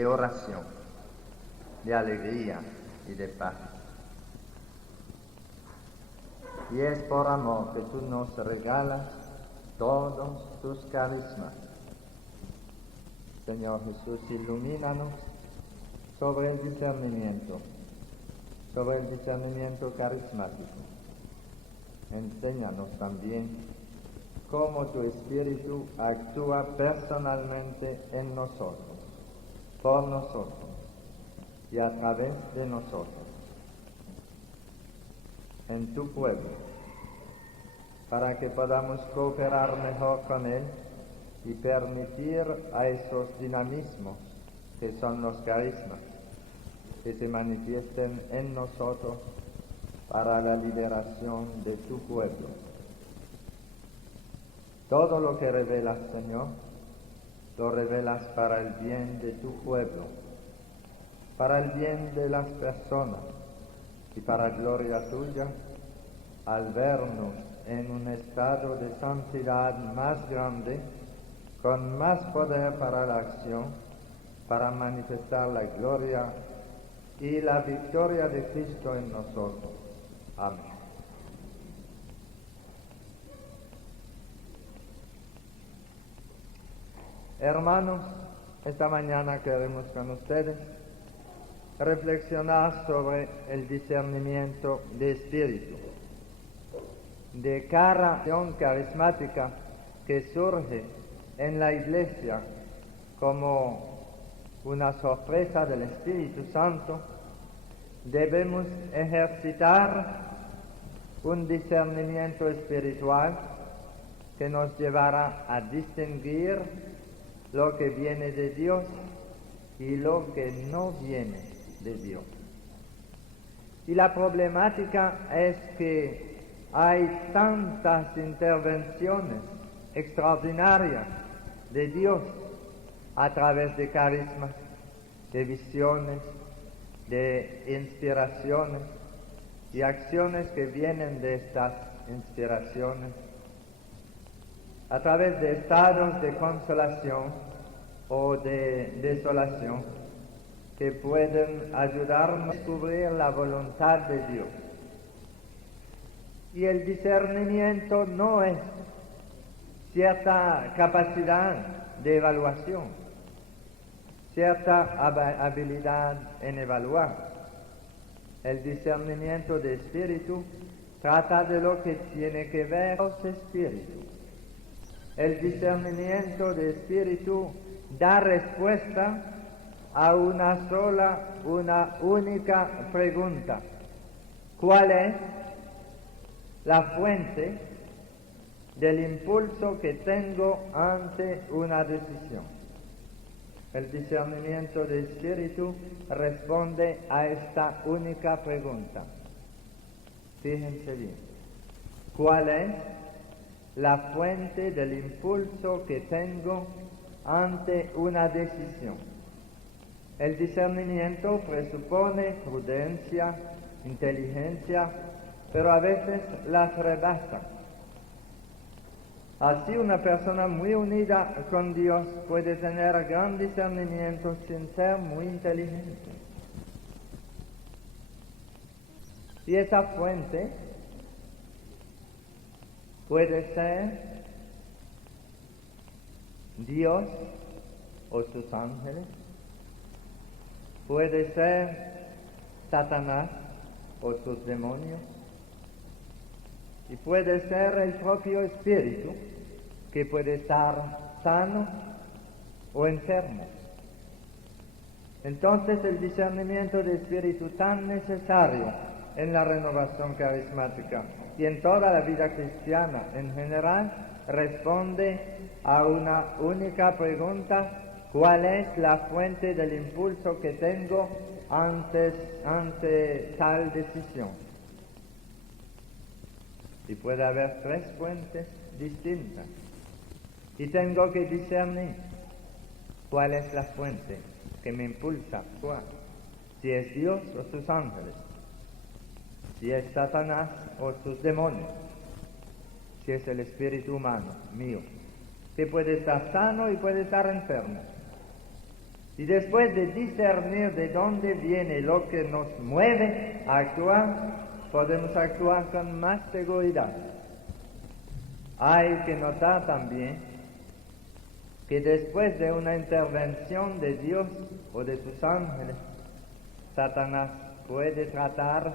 de oración, de alegría y de paz. Y es por amor que tú nos regalas todos tus carismas. Señor Jesús, ilumínanos sobre el discernimiento carismático. Enséñanos también cómo tu Espíritu actúa personalmente en nosotros, por nosotros y a través de nosotros, en tu pueblo, para que podamos cooperar mejor con él y permitir a esos dinamismos que son los carismas que se manifiesten en nosotros para la liberación de tu pueblo. Todo lo que revelas, Señor, lo revelas para el bien de tu pueblo, para el bien de las personas y para gloria tuya, al vernos en un estado de santidad más grande, con más poder para la acción, para manifestar la gloria y la victoria de Cristo en nosotros. Amén. Hermanos, esta mañana queremos con ustedes reflexionar sobre el discernimiento de espíritu, de cara a la acción carismática que surge en la Iglesia como una sorpresa del Espíritu Santo. Debemos ejercitar un discernimiento espiritual que nos llevará a distinguir lo que viene de Dios y lo que no viene de Dios. Y la problemática es que hay tantas intervenciones extraordinarias de Dios a través de carismas, de visiones, de inspiraciones y acciones que vienen de estas inspiraciones, a través de estados de consolación o de desolación que pueden ayudarnos a descubrir la voluntad de Dios. Y el discernimiento no es cierta capacidad de evaluación, cierta habilidad en evaluar. El discernimiento de espíritu trata de lo que tiene que ver con los espíritus. El discernimiento de espíritu da respuesta a una única pregunta: ¿cuál es la fuente del impulso que tengo ante una decisión? El discernimiento de espíritu responde a esta única pregunta. Fíjense bien, ¿cuál es la fuente del impulso que tengo ante una decisión? El discernimiento presupone prudencia, inteligencia, pero a veces las rebasa. Así una persona muy unida con Dios puede tener gran discernimiento sin ser muy inteligente. Y esa fuente puede ser Dios o sus ángeles, puede ser Satanás o sus demonios, y puede ser el propio espíritu, que puede estar sano o enfermo. Entonces el discernimiento de espíritu, tan necesario en la renovación carismática y en toda la vida cristiana en general, responde a una única pregunta: ¿cuál es la fuente del impulso que tengo ante tal decisión? Y puede haber tres fuentes distintas. Y tengo que discernir cuál es la fuente que me impulsa a actuar. Si es Dios o sus ángeles. Si es Satanás o sus demonios. Si es el espíritu humano mío, que puede estar sano y puede estar enfermo. Y después de discernir de dónde viene lo que nos mueve a actuar, podemos actuar con más seguridad. Hay que notar también que después de una intervención de Dios o de sus ángeles, Satanás puede tratar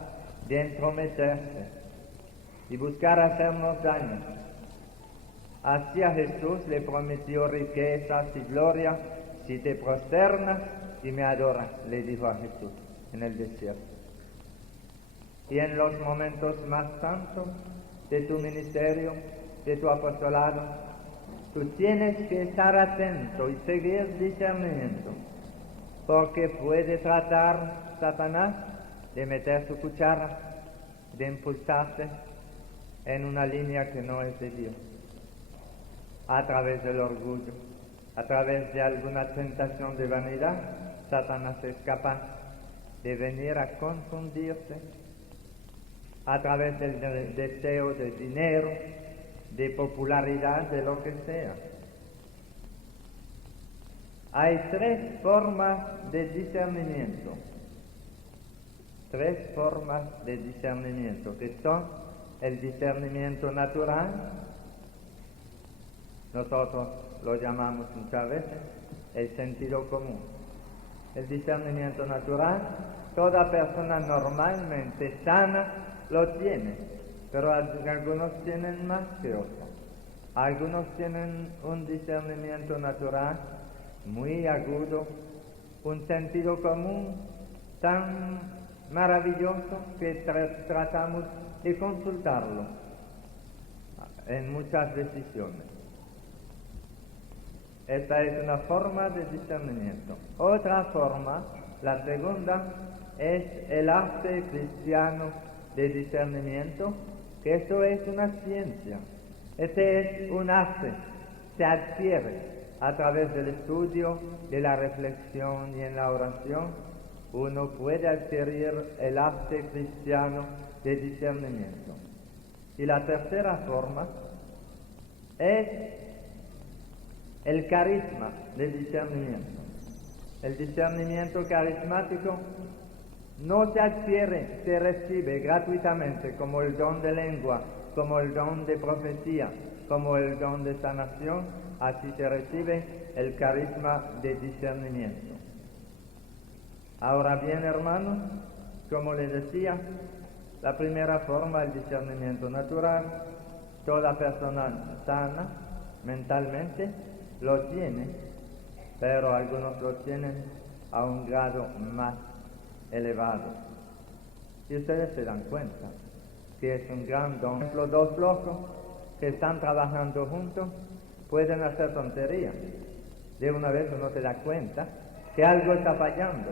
de entrometerse y buscar hacernos daño. Así a Jesús le prometió riquezas y gloria si te prosternas y me adoras, le dijo a Jesús en el desierto. Y en los momentos más santos de tu ministerio, de tu apostolado, tú tienes que estar atento y seguir discernimiento, porque puede tratar Satanás de meter su cuchara, de impulsarse en una línea que no es de Dios, a través del orgullo, a través de alguna tentación de vanidad. Satanás es capaz de venir a confundirse a través del deseo de dinero, de popularidad, de lo que sea. Hay tres formas de discernimiento. Tres formas de discernimiento, que son el discernimiento natural. Nosotros lo llamamos muchas veces el sentido común. El discernimiento natural, toda persona normalmente sana lo tiene, pero algunos tienen más que otros. Algunos tienen un discernimiento natural muy agudo, un sentido común tan maravilloso que tratamos de consultarlo en muchas decisiones. Esta es una forma de discernimiento. Otra forma, la segunda, es el arte cristiano de discernimiento, que esto es una ciencia. Este es un arte, se adquiere a través del estudio, de la reflexión y en la oración. Uno puede adquirir el arte cristiano de discernimiento. Y la tercera forma es el carisma de discernimiento. El discernimiento carismático no se adquiere, se recibe gratuitamente, como el don de lengua, como el don de profecía, como el don de sanación. Así se recibe el carisma de discernimiento. Ahora bien, hermanos, como les decía, la primera forma, el discernimiento natural, toda persona sana mentalmente lo tiene, pero algunos lo tienen a un grado más elevado. Y ustedes se dan cuenta que es un gran don. Por ejemplo, dos locos que están trabajando juntos pueden hacer tonterías. De una vez uno se da cuenta que algo está fallando.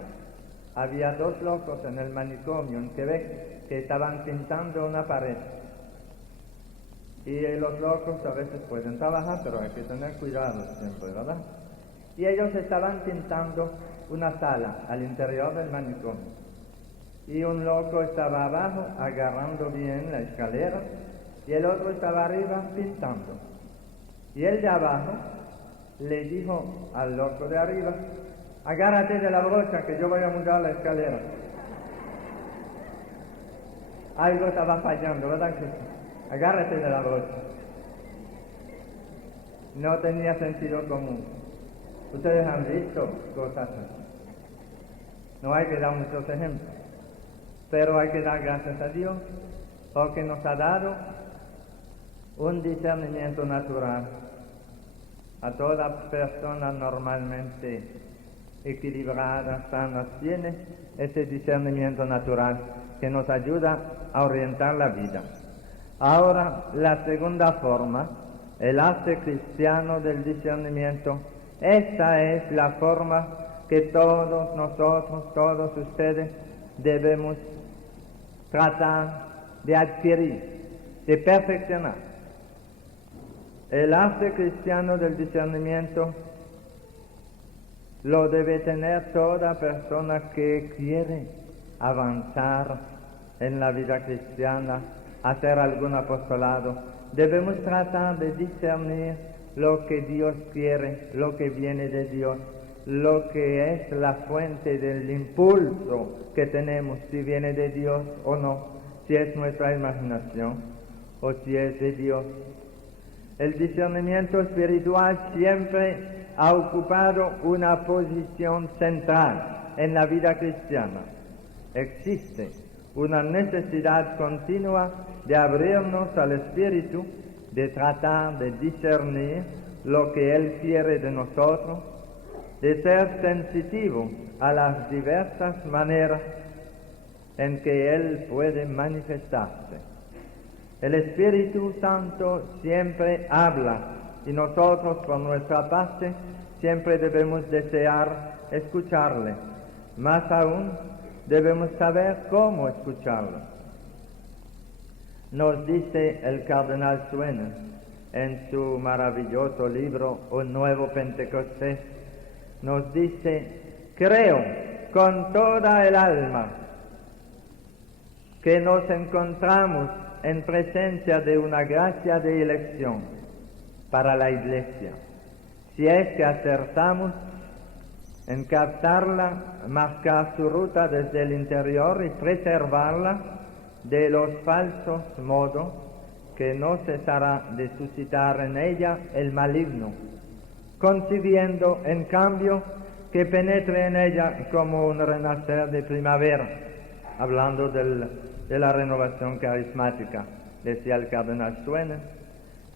Había dos locos en el manicomio en Quebec que estaban pintando una pared. Y los locos a veces pueden trabajar, pero hay que tener cuidado siempre, ¿verdad? Y ellos estaban pintando una sala al interior del manicomio. Y un loco estaba abajo agarrando bien la escalera y el otro estaba arriba pintando. Y el de abajo le dijo al loco de arriba: agárrate de la brocha que yo voy a mudar la escalera. Algo estaba fallando, ¿verdad que sí? Agárrate de la brocha. No tenía sentido común. Ustedes han visto cosas así. No hay que dar muchos ejemplos, pero hay que dar gracias a Dios porque nos ha dado un discernimiento natural. A toda persona normalmente equilibrada, sana, tiene ese discernimiento natural que nos ayuda a orientar la vida. Ahora, la segunda forma, el arte cristiano del discernimiento. Esta es la forma que todos nosotros, todos ustedes, debemos tratar de adquirir, de perfeccionar. El arte cristiano del discernimiento lo debe tener toda persona que quiere avanzar en la vida cristiana, hacer algún apostolado. Debemos tratar de discernir lo que Dios quiere, lo que viene de Dios, lo que es la fuente del impulso que tenemos, si viene de Dios o no, si es nuestra imaginación o si es de Dios. El discernimiento espiritual siempre ha ocupado una posición central en la vida cristiana. Existe una necesidad continua de abrirnos al Espíritu, de tratar de discernir lo que Él quiere de nosotros, de ser sensitivo a las diversas maneras en que Él puede manifestarse. El Espíritu Santo siempre habla y nosotros por nuestra parte siempre debemos desear escucharle. Más aún, debemos saber cómo escucharlo. Nos dice el cardenal Suena en su maravilloso libro Un Nuevo Pentecostés, nos dice: creo con toda el alma que nos encontramos en presencia de una gracia de elección para la Iglesia, si es que acertamos en captarla, marcar su ruta desde el interior y preservarla de los falsos modos que no cesará de suscitar en ella el maligno, consiguiendo en cambio que penetre en ella como un renacer de primavera. Hablando de la renovación carismática, decía el cardenal Suena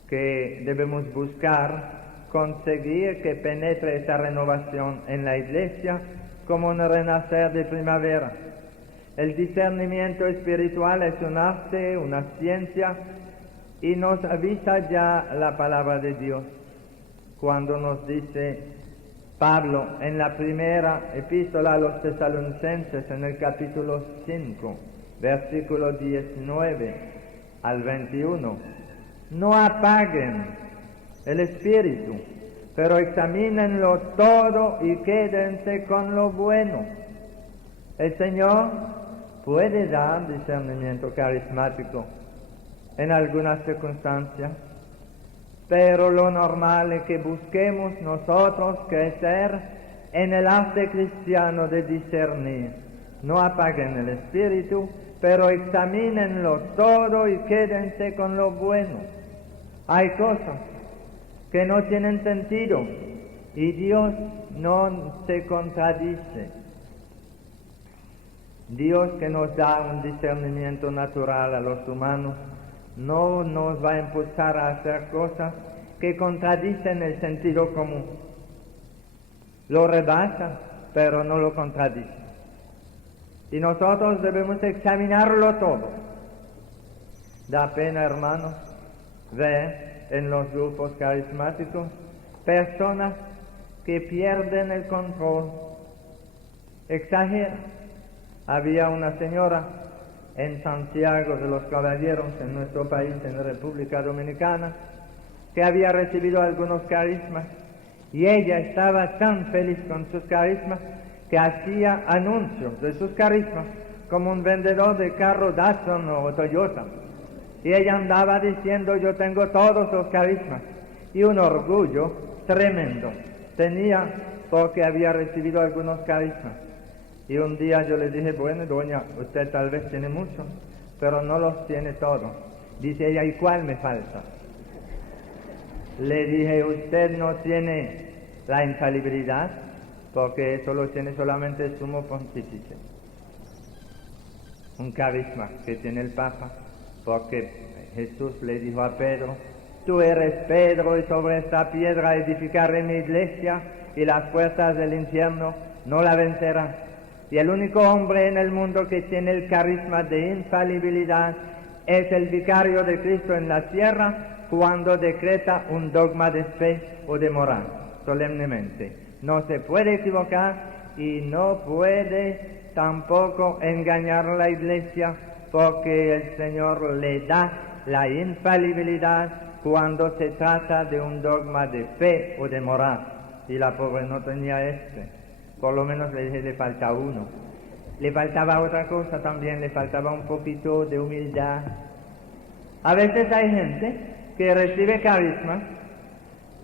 que debemos buscar conseguir que penetre esa renovación en la Iglesia como un renacer de primavera. El discernimiento espiritual es un arte, una ciencia, y nos avisa ya la palabra de Dios cuando nos dice Pablo en la primera epístola a los Tesalonicenses, en el capítulo 5, versículo 19 al 21, no apaguen el espíritu, pero examínenlo todo y quédense con lo bueno. El Señor puede dar discernimiento carismático en algunas circunstancias, pero lo normal es que busquemos nosotros crecer en el arte cristiano de discernir. No apaguen el espíritu, pero examínenlo todo y quédense con lo bueno. Hay cosas que no tienen sentido y Dios no se contradice. Dios, que nos da un discernimiento natural a los humanos, no nos va a impulsar a hacer cosas que contradicen el sentido común. Lo rebasa, pero no lo contradice. Y nosotros debemos examinarlo todo. Da pena, hermanos, ver en los grupos carismáticos personas que pierden el control, exageran. Había una señora en Santiago de los Caballeros, en nuestro país, en la República Dominicana, que había recibido algunos carismas, y ella estaba tan feliz con sus carismas que hacía anuncios de sus carismas como un vendedor de carro Datsun o Toyota. Y ella andaba diciendo: yo tengo todos los carismas, y un orgullo tremendo tenía porque había recibido algunos carismas. Y un día yo le dije: bueno, doña, usted tal vez tiene muchos, pero no los tiene todos. Dice ella: ¿y cuál me falta? Le dije: usted no tiene la infalibilidad, porque eso lo tiene solamente el sumo pontífice. Un carisma que tiene el Papa, porque Jesús le dijo a Pedro: tú eres Pedro, y sobre esta piedra edificaré mi iglesia, y las puertas del infierno no la vencerán. Y el único hombre en el mundo que tiene el carisma de infalibilidad es el vicario de Cristo en la tierra, cuando decreta un dogma de fe o de moral, solemnemente. No se puede equivocar y no puede tampoco engañar a la Iglesia, porque el Señor le da la infalibilidad cuando se trata de un dogma de fe o de moral. Y la pobre no tenía por lo menos le dije: le falta uno. Le faltaba otra cosa también, le faltaba un poquito de humildad. A veces hay gente que recibe carismas,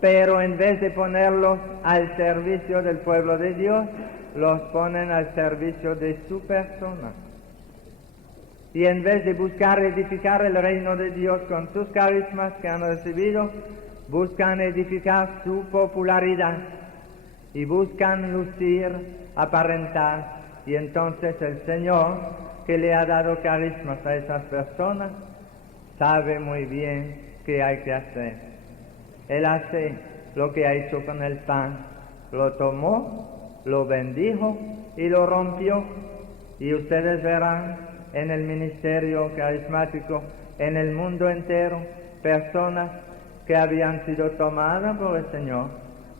pero en vez de ponerlos al servicio del pueblo de Dios, los ponen al servicio de su persona. Y en vez de buscar edificar el reino de Dios con sus carismas que han recibido, buscan edificar su popularidad y buscan lucir, aparentar. Y entonces el Señor, que le ha dado carismas a esas personas, sabe muy bien qué hay que hacer. Él hace lo que ha hecho con el pan. Lo tomó, lo bendijo y lo rompió. Y ustedes verán en el ministerio carismático, en el mundo entero, personas que habían sido tomadas por el Señor,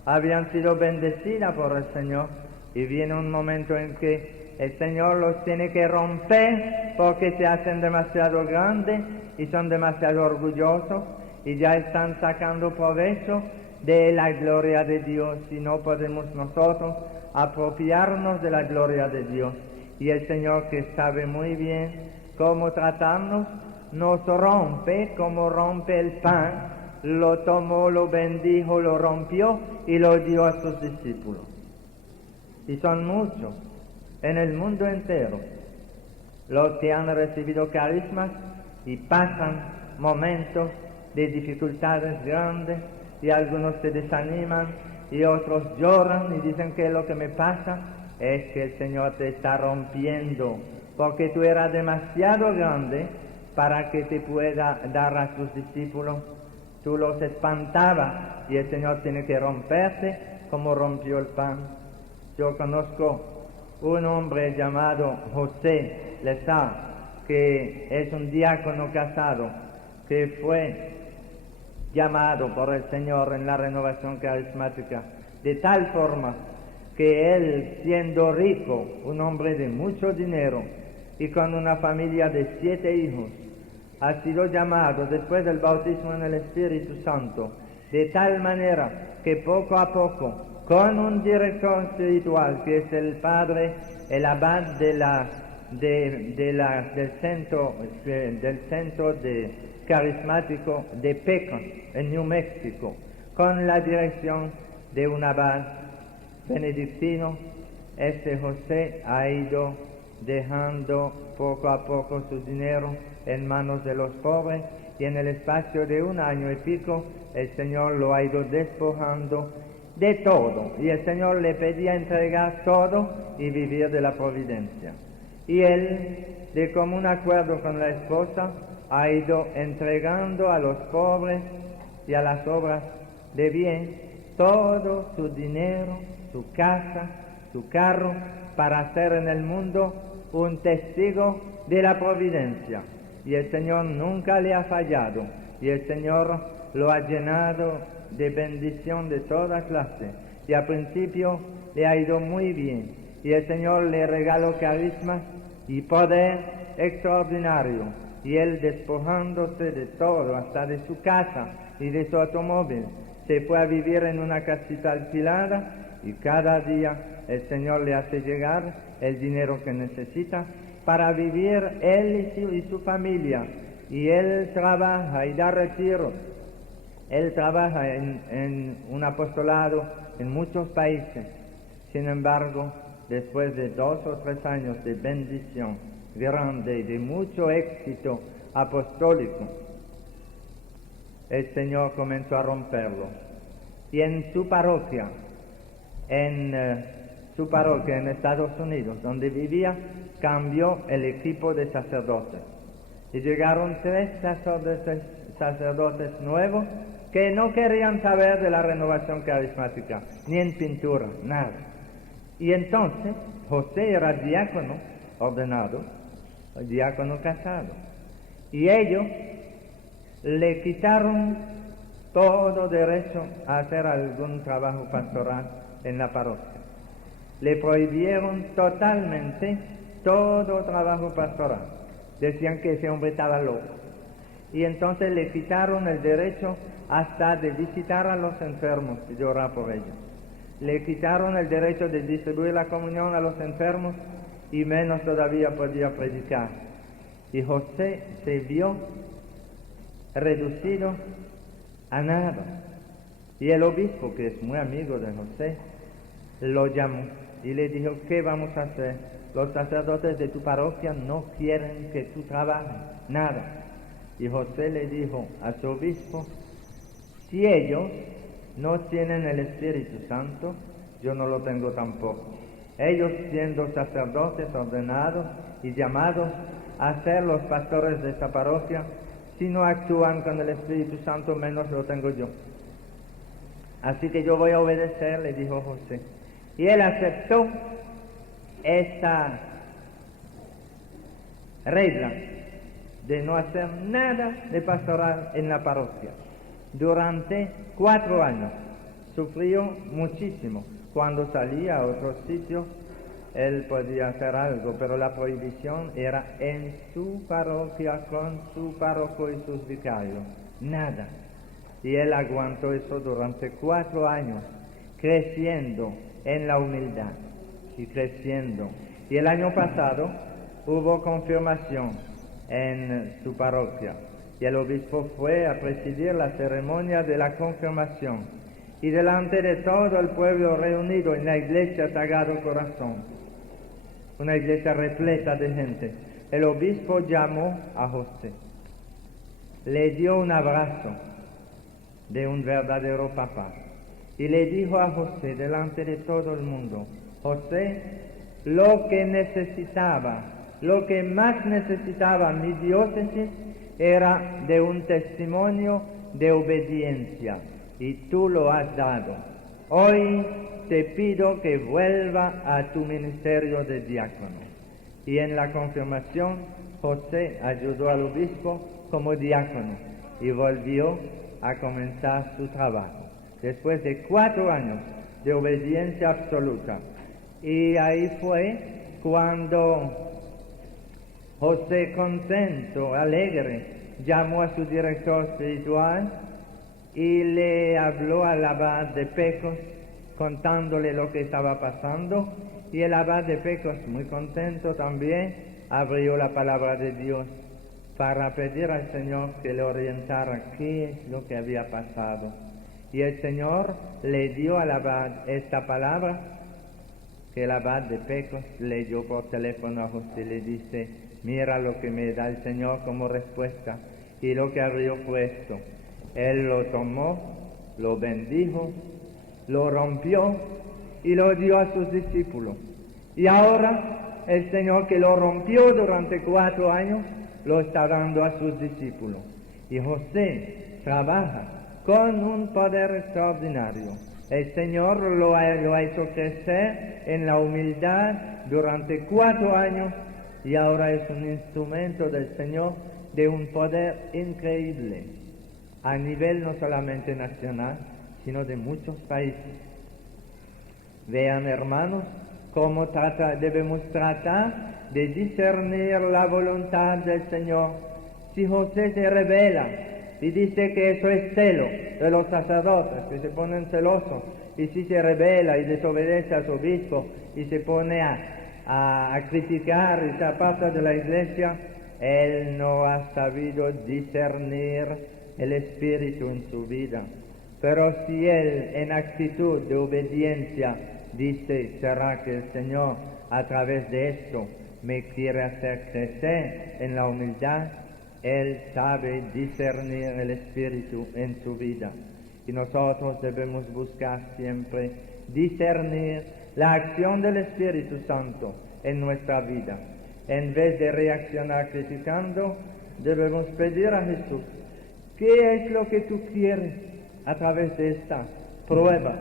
habían sido bendecidas por el Señor, y viene un momento en que el Señor los tiene que romper porque se hacen demasiado grandes y son demasiado orgullosos y ya están sacando provecho de la gloria de Dios, y no podemos nosotros apropiarnos de la gloria de Dios. Y el Señor, que sabe muy bien cómo tratarnos, nos rompe como rompe el pan. Lo tomó, lo bendijo, lo rompió y lo dio a sus discípulos. Y son muchos en el mundo entero los que han recibido carismas y pasan momentos de dificultades grandes, y algunos se desaniman y otros lloran y dicen que lo que me pasa es que el Señor te está rompiendo, porque tú eras demasiado grande para que te pueda dar a sus discípulos. Tú los espantabas y el Señor tiene que romperte como rompió el pan. Yo conozco un hombre llamado José Lezard, que es un diácono casado, que fue llamado por el Señor en la renovación carismática, de tal forma que él, siendo rico, un hombre de mucho dinero y con una familia de 7 hijos, ha sido llamado después del bautismo en el Espíritu Santo, de tal manera que poco a poco, con un director espiritual que es el padre, el abad del centro carismático de Pecan, en New Mexico, con la dirección de un abad benedictino, este José ha ido dejando poco a poco su dinero en manos de los pobres, y en el espacio de 1 año y pico el Señor lo ha ido despojando de todo, y el Señor le pedía entregar todo y vivir de la providencia. Y él, de común acuerdo con la esposa, ha ido entregando a los pobres y a las obras de bien todo su dinero, su casa, su carro, para hacer en el mundo un testigo de la providencia. Y el Señor nunca le ha fallado, y el Señor lo ha llenado de bendición de toda clase, y al principio le ha ido muy bien, y el Señor le regaló carismas y poder extraordinario, y él, despojándose de todo, hasta de su casa y de su automóvil, se fue a vivir en una casita alquilada, y cada día el Señor le hace llegar el dinero que necesita para vivir él y su familia. Y él trabaja y da retiro. Él trabaja en un apostolado en muchos países. Sin embargo, después de 2 o 3 años de bendición grande y de mucho éxito apostólico, el Señor comenzó a romperlo. Y en su parroquia en Estados Unidos, donde vivía, cambió el equipo de sacerdotes. Y llegaron 3 sacerdotes nuevos que no querían saber de la renovación carismática, ni en pintura, nada. Y entonces José era diácono ordenado, diácono casado, y ellos le quitaron todo derecho a hacer algún trabajo pastoral en la parroquia. Le prohibieron totalmente todo trabajo pastoral. Decían que ese hombre estaba loco. Y entonces le quitaron el derecho hasta de visitar a los enfermos y de orar por ellos. Le quitaron el derecho de distribuir la comunión a los enfermos, y menos todavía podía predicar. Y José se vio reducido a nada. Y el obispo, que es muy amigo de José, lo llamó y le dijo: ¿qué vamos a hacer? Los sacerdotes de tu parroquia no quieren que tú trabajes, nada. Y José le dijo a su obispo: si ellos no tienen el Espíritu Santo, yo no lo tengo tampoco. Ellos, siendo sacerdotes ordenados y llamados a ser los pastores de esta parroquia, si no actúan con el Espíritu Santo, menos lo tengo yo. Así que yo voy a obedecer, le dijo José. Y él aceptó esta regla de no hacer nada de pastoral en la parroquia. Durante 4 años sufrió muchísimo. Cuando salía a otros sitios, él podía hacer algo, pero la prohibición era en su parroquia, con su párroco y sus vicarios. Nada. Y él aguantó eso durante 4 años, creciendo en la humildad y creciendo. Y el año pasado hubo confirmación en su parroquia y el obispo fue a presidir la ceremonia de la confirmación, y delante de todo el pueblo reunido en la iglesia Sagrado Corazón, una iglesia repleta de gente, el obispo llamó a José, le dio un abrazo de un verdadero papá y le dijo a José delante de todo el mundo: José, lo que más necesitaba mi diócesis era de un testimonio de obediencia, y tú lo has dado. Hoy te pido que vuelva a tu ministerio de diácono. Y en la confirmación, José ayudó al obispo como diácono y volvió a comenzar su trabajo, después de 4 años de obediencia absoluta. Y ahí fue cuando José, contento, alegre, llamó a su director espiritual y le habló al abad de Pecos, contándole lo que estaba pasando. Y el abad de Pecos, muy contento también, abrió la palabra de Dios para pedir al Señor que le orientara qué es lo que había pasado. Y el Señor le dio al abad esta palabra que el abad de Pecos leyó por teléfono a José y le dice: mira lo que me da el Señor como respuesta. Y lo que abrió fue esto. Él lo tomó, lo bendijo, lo rompió y lo dio a sus discípulos. Y ahora el Señor, que lo rompió durante 4 años, lo está dando a sus discípulos. Y José trabaja con un poder extraordinario. El Señor lo ha hecho crecer en la humildad durante 4 años y ahora es un instrumento del Señor de un poder increíble a nivel no solamente nacional, sino de muchos países. Vean, hermanos, cómo debemos tratar de discernir la voluntad del Señor. Si José se revela y dice que eso es celo de los sacerdotes, que se ponen celosos, y si se revela y desobedece a su obispo y se pone a criticar y se aparta de la iglesia, él no ha sabido discernir el Espíritu en su vida. Pero si él, en actitud de obediencia, dice: ¿será que el Señor a través de esto me quiere hacer crecer en la humildad? Él sabe discernir el Espíritu en su vida. Y nosotros debemos buscar siempre discernir la acción del Espíritu Santo en nuestra vida. En vez de reaccionar criticando, debemos pedir a Jesús: ¿qué es lo que tú quieres a través de esta prueba,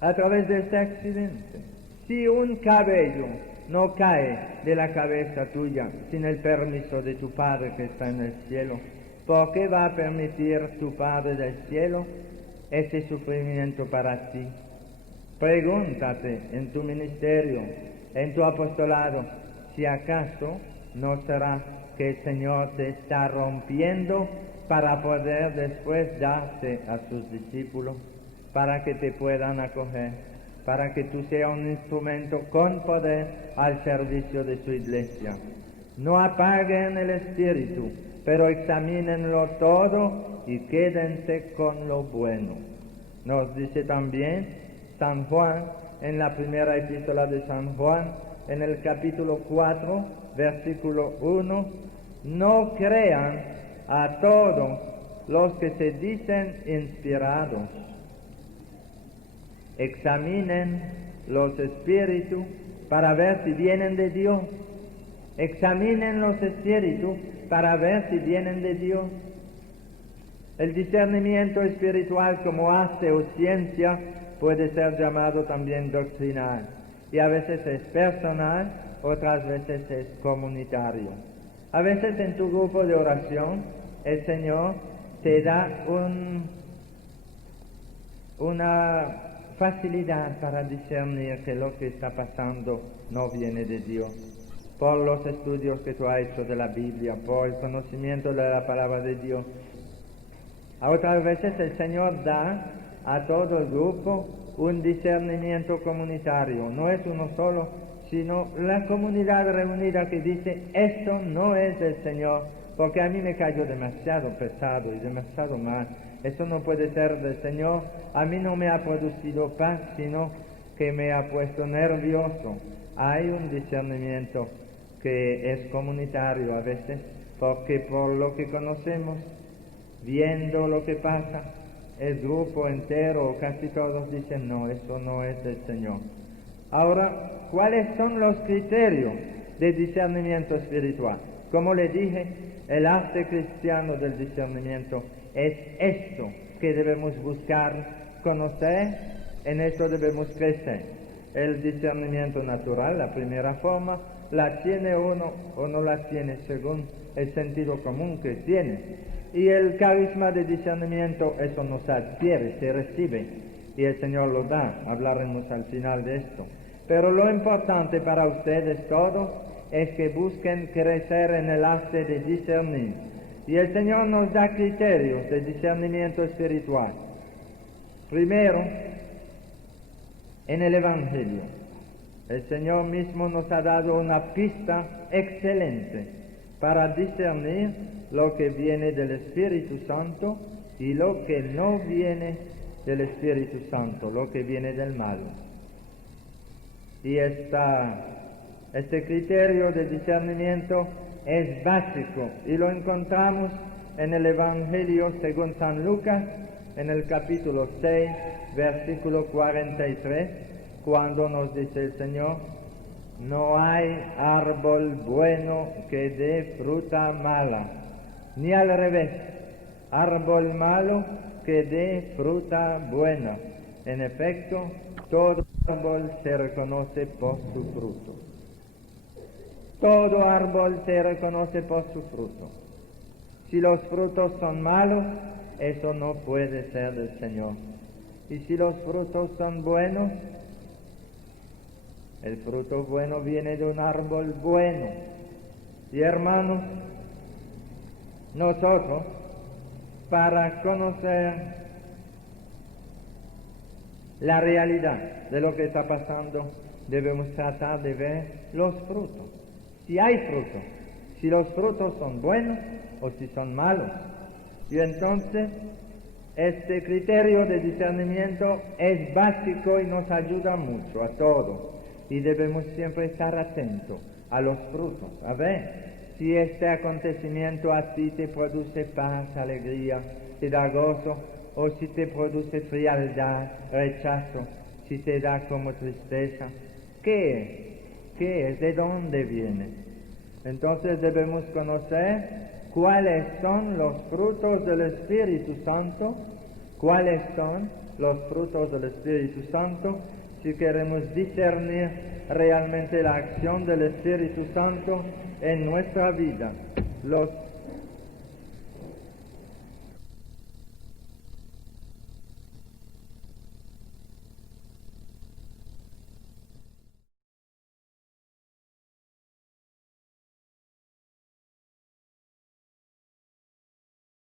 a través de este accidente? Si un cabello no cae de la cabeza tuya sin el permiso de tu Padre que está en el cielo, ¿por qué va a permitir tu Padre del cielo ese sufrimiento para ti? Pregúntate en tu ministerio, en tu apostolado, si acaso no será que el Señor te está rompiendo para poder después darte a sus discípulos, para que te puedan acoger, para que tú seas un instrumento con poder al servicio de su iglesia. No apaguen el espíritu, pero examínenlo todo y quédense con lo bueno. Nos dice también San Juan, en la primera epístola de San Juan, en el capítulo 4, versículo 1, no crean a todos los que se dicen inspirados. Examinen los espíritus para ver si vienen de Dios. Examinen los espíritus para ver si vienen de Dios. El discernimiento espiritual como arte o ciencia puede ser llamado también doctrinal, y a veces es personal, otras veces es comunitario. A veces en tu grupo de oración el Señor te da una facilidad para discernir que lo que está pasando no viene de Dios, por los estudios que tú has hecho de la Biblia, por el conocimiento de la palabra de Dios. A otras veces el Señor da a todo el grupo un discernimiento comunitario. No es uno solo, sino la comunidad reunida que dice, esto no es del Señor, porque a mí me cayó demasiado pesado y demasiado mal. Eso no puede ser del Señor. A mí no me ha producido paz, sino que me ha puesto nervioso. Hay un discernimiento que es comunitario a veces, porque por lo que conocemos, viendo lo que pasa, el grupo entero o casi todos dicen, no, eso no es del Señor. Ahora, ¿cuáles son los criterios de discernimiento espiritual? Como le dije, el arte cristiano del discernimiento es esto que debemos buscar, conocer, en esto debemos crecer. El discernimiento natural, la primera forma, la tiene uno o no la tiene según el sentido común que tiene. Y el carisma de discernimiento, eso no se adquiere, se recibe, y el Señor lo da. Hablaremos al final de esto. Pero lo importante para ustedes todos es que busquen crecer en el arte de discernir. Y el Señor nos da criterios de discernimiento espiritual. Primero, en el Evangelio, el Señor mismo nos ha dado una pista excelente para discernir lo que viene del Espíritu Santo y lo que no viene del Espíritu Santo, lo que viene del malo. Y este criterio de discernimiento es básico y lo encontramos en el Evangelio según San Lucas, en el capítulo 6, versículo 43, cuando nos dice el Señor, no hay árbol bueno que dé fruta mala, ni al revés, árbol malo que dé fruta buena. En efecto, todo árbol se reconoce por su fruto. Todo árbol se reconoce por su fruto. Si los frutos son malos, eso no puede ser del Señor. Y si los frutos son buenos, el fruto bueno viene de un árbol bueno. Y hermanos, nosotros, para conocer la realidad de lo que está pasando, debemos tratar de ver los frutos. Si hay frutos, si los frutos son buenos o si son malos. Y entonces, este criterio de discernimiento es básico y nos ayuda mucho a todos. Y debemos siempre estar atentos a los frutos, a ver si este acontecimiento a ti te produce paz, alegría, te da gozo, o si te produce frialdad, rechazo, si te da como tristeza. ¿Qué es? ¿Qué es? ¿De dónde viene? Entonces debemos conocer cuáles son los frutos del Espíritu Santo, cuáles son los frutos del Espíritu Santo, si queremos discernir realmente la acción del Espíritu Santo en nuestra vida. Los